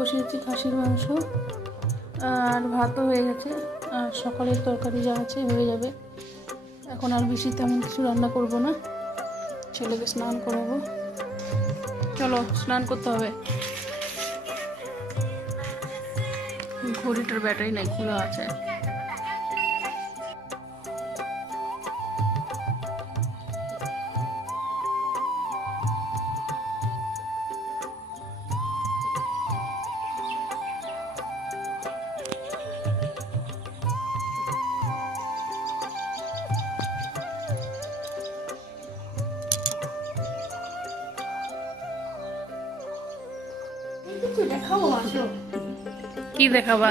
বসিয়েছি খাসির মাংস আর ভাতও হয়ে গেছে, আর সকালের তরকারি যা আছে হয়ে যাবে। এখন আর বেশি তেমন কিছু রান্না করব না, ছেলেকে স্নান করাবো। চলো স্নান করতে হবে। ঘড়িটার ব্যাটারি নাই, খোলা আছে। কি দেখাবা?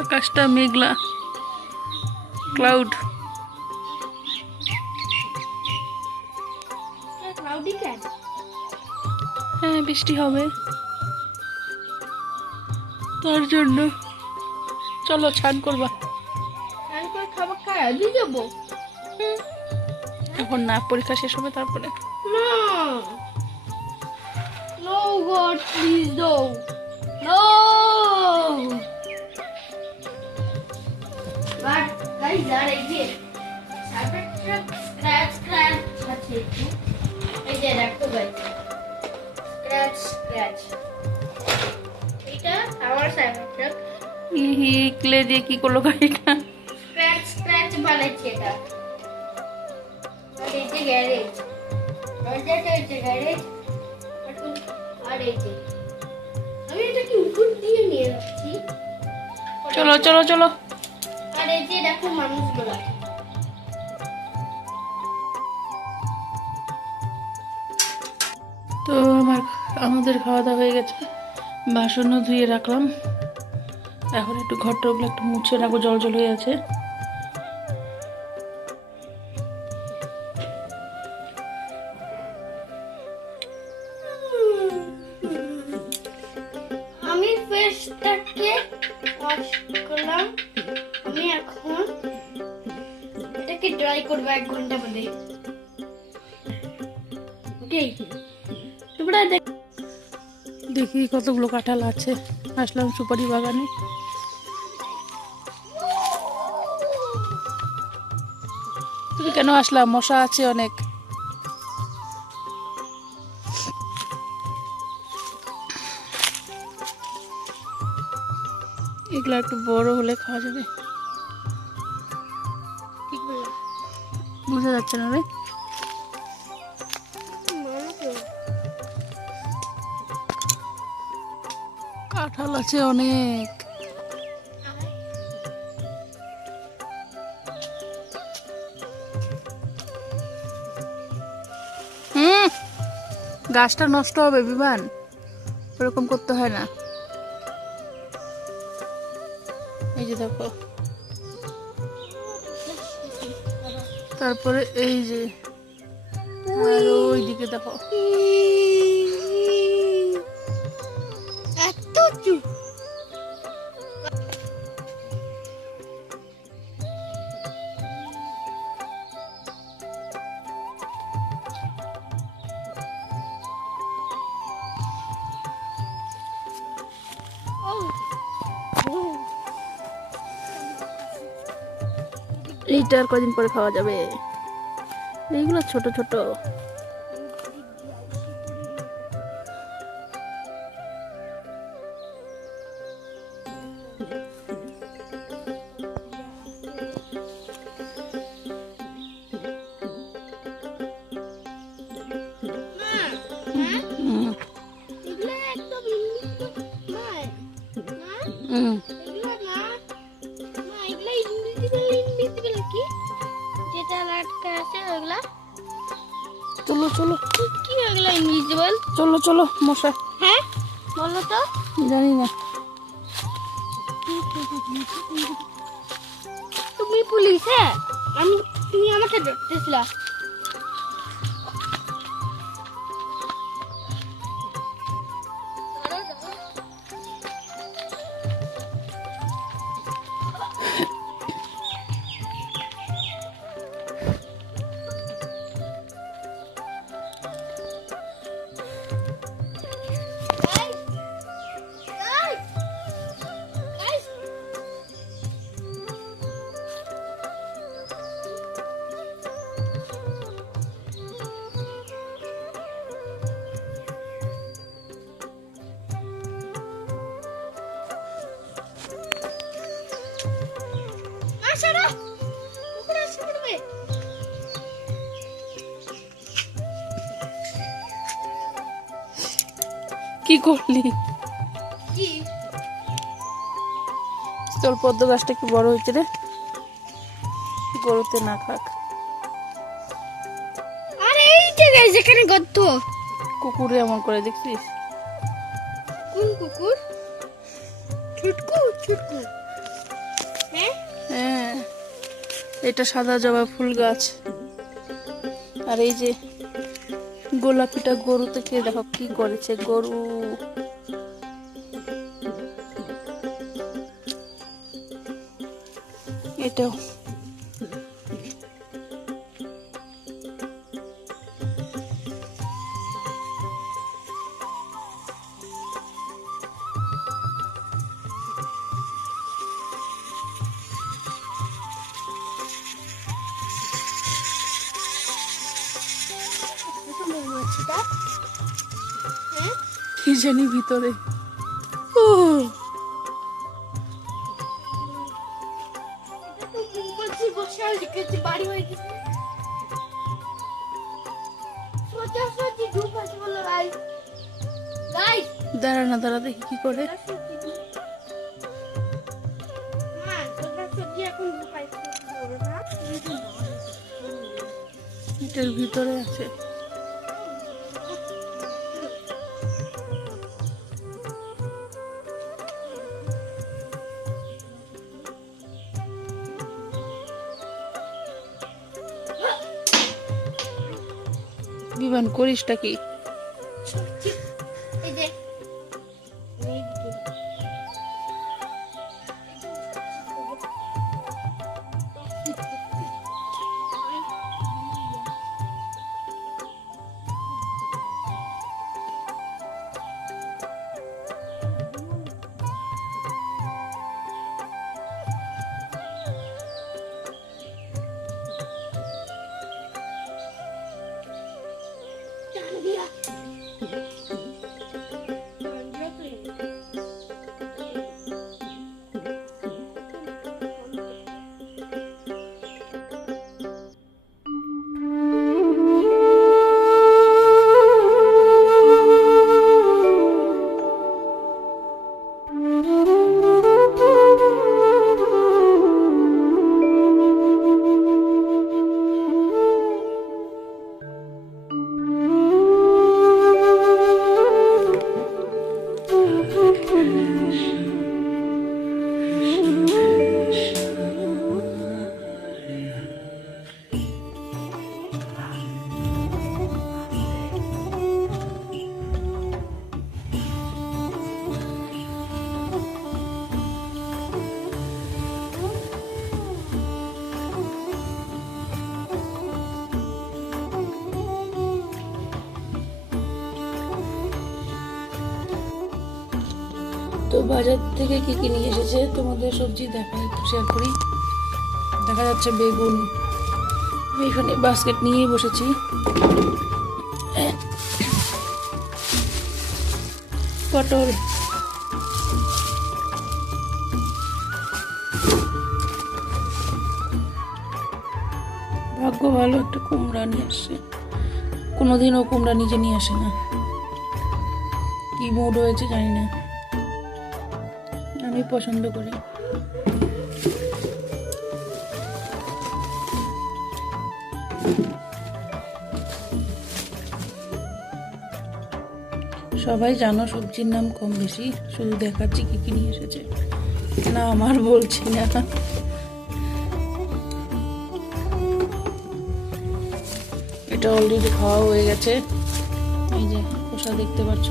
আকাশটা মেঘলা, ক্লাউড। হ্যাঁ বৃষ্টি হবে, তার জন্য। চলো স্নান করবা। এখন না, পরীক্ষা শেষ হবে তারপরে। ক্লে দিয়ে কি করলো গাড়িটা? স্ক্র্যাচ বানাচ্ছে এটা। আর এই যে গ্যারেজ, দরজাটা হচ্ছে গ্যারেজ। আর এই যে আমি এটা কি উপর দিয়ে নিয়ে যাচ্ছি। চলো চলো চলো। আর এই যে দেখো মানুষগুলো, তো আমাদের খাওয়া দাওয়া হয়ে গেছে, বাসনও ধুয়ে রাখলাম। এখন একটু ঘরটাগুলো একটু মুছে রাখবো, জল জল হয়ে আছে। আমি ফেসটাকে ওয়াশ করলাম। আমি এখন এটাকে ড্রাই করবো 1 ঘন্টা বাদে। ওকে, তোমরা দেখি কতগুলো কাঁঠাল আছে। আসলাম সুপারি বাগানে। তুমি কেন আসলাম? মশা আছে অনেক। এগুলো একটু বড় হলে খাওয়া যাবে। বোঝা যাচ্ছে না রে। কাঁঠাল আছে অনেক। গাছটা নষ্ট হবে বিমান, ওরকম করতে হয় না। এই যে দেখো, তারপরে এই যে, আর ওই দিকে দেখো। এত চুপ। এইটা আর কদিন পরে খাওয়া যাবে। এইগুলো ছোট ছোট। এগুলো একদম ইনভিজিবল কি যেটা লাটকা আছে ওগুলা। চলো চলো, কি ওগুলা ইনভিজিবল? চলো চলো। মশা? হ্যাঁ বলো তো। জানি না। তুমি পুলিশ? হ্যাঁ তুমি আমাকে ধরতেছিলা। কি করলি? কি তোর পদ্ম গাছটা কি বড় হয়েছে রে? গরুতে না খাক। আরে এই জায়গায় যেখানে গর্ত। কুকুরে এমন করে দেখছিস? কোন কুকুর? ছুটকু ছুটকু। হ্যাঁ হ্যাঁ, এটা সাদা জবা ফুল গাছ। আর এই যে গোলাপিটা গরুতে খেয়ে দেখো কি করেছে গরু। এটাও মৌমাছিটা। হ্যাঁ কি জানি ভিতরে। ও মৌমাছি বসে লিখেছে বাড়ি হয়ে গেছে। সোজা সোজা ধূপ আছে বলো গাইস। গাইস দাঁড়া না, দাঁড়া দেখি কি করে। মা সোজা সোজা এখন ধূপ আছে বলো না। এটার ভিতরে আছে। বিমান করিসটা কি? এই যে তো বাজার থেকে কি কি নিয়ে এসেছে তোমাদের সবজি দেখাই, একটু শেয়ার করি। দেখা যাচ্ছে বেগুন, আমি এখানে বাস্কেট নিয়েই বসেছি। পটল, ভাগ্য ভালো একটা কুমড়া নিয়ে আসছে, কোনোদিনও কুমড়া নিজে নিয়ে আসে না, কি মুড হয়েছে জানি না, আমি পছন্দ করি। সবাই জানো সবজির নাম কম বেশি, শুধু দেখাচ্ছি কি কি নিয়ে এসেছে, না আমার বলছি না। এটা অলরেডি খাওয়া হয়ে গেছে, এই যে খোসা দেখতে পাচ্ছ,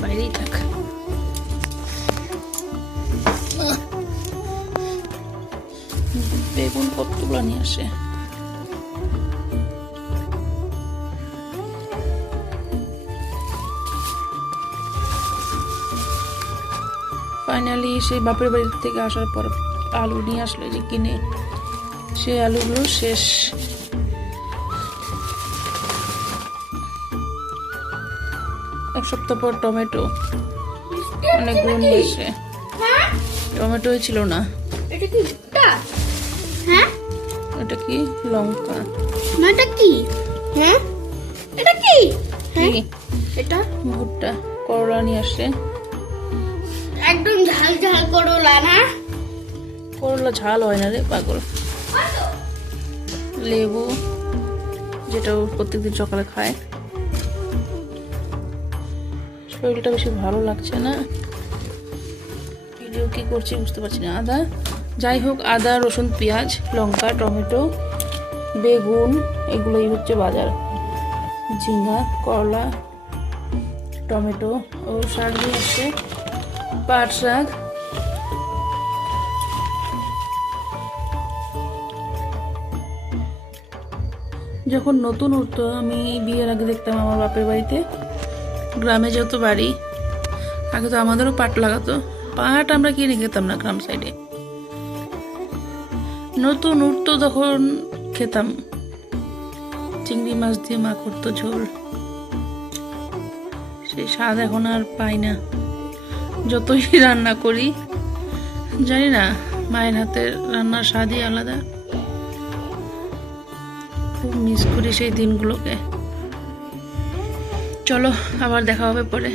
বাইরেই থাক। বেগুন কতগুলো নিয়ে আসে, ফাইনালি সেই বাপের বাড়ি থেকে আসার পর আলু নিয়ে আসলো, যে কিনে, সেই আলুগুলো শেষ। এক সপ্তাহ পর টমেটো অনেকগুলো নিয়ে আসে, টমেটোই ছিল না। এটা কি ভুট্টা? হ্যাঁ এটা কি লঙ্কা? না এটা কি? হ্যাঁ এটা কি? হ্যাঁ কি? এটা ভুট্টা। করলা নিয়ে আসে, একদম ঝাল ঝাল করলা না? করলা ঝাল হয় না রে পাগল। লেবু, যেটা ও প্রত্যেকদিন সকালে খায়। শরীরটা বেশি ভালো লাগছে না, ভিডিও কি করছি বুঝতে পারছি না। আদা, যাই হোক, আদা, রসুন, পেঁয়াজ, লঙ্কা, টমেটো, বেগুন, এগুলোই হচ্ছে বাজার। ঝিঙ্গা, করলা, টমেটো ও শাক নিয়ে আসছে, পাট শাক, যখন নতুন উঠতো, আমি বিয়ের আগে দেখতাম আমার বাপের বাড়িতে, গ্রামে যেহেতু বাড়ি, আগে তো আমাদেরও পাট লাগাতো, পাট আমরা কিনে খেতাম না গ্রাম সাইডে, নতুন উঠতো তখন খেতাম, চিংড়ি মাছ দিয়ে মা করতো ঝোল, সেই স্বাদ এখন আর পাই না, যতই রান্না করি। জানি না, মায়ের হাতের রান্নার স্বাদই আলাদা, খুব মিস করি সেই দিনগুলোকে। চলো আবার দেখা হবে পরে।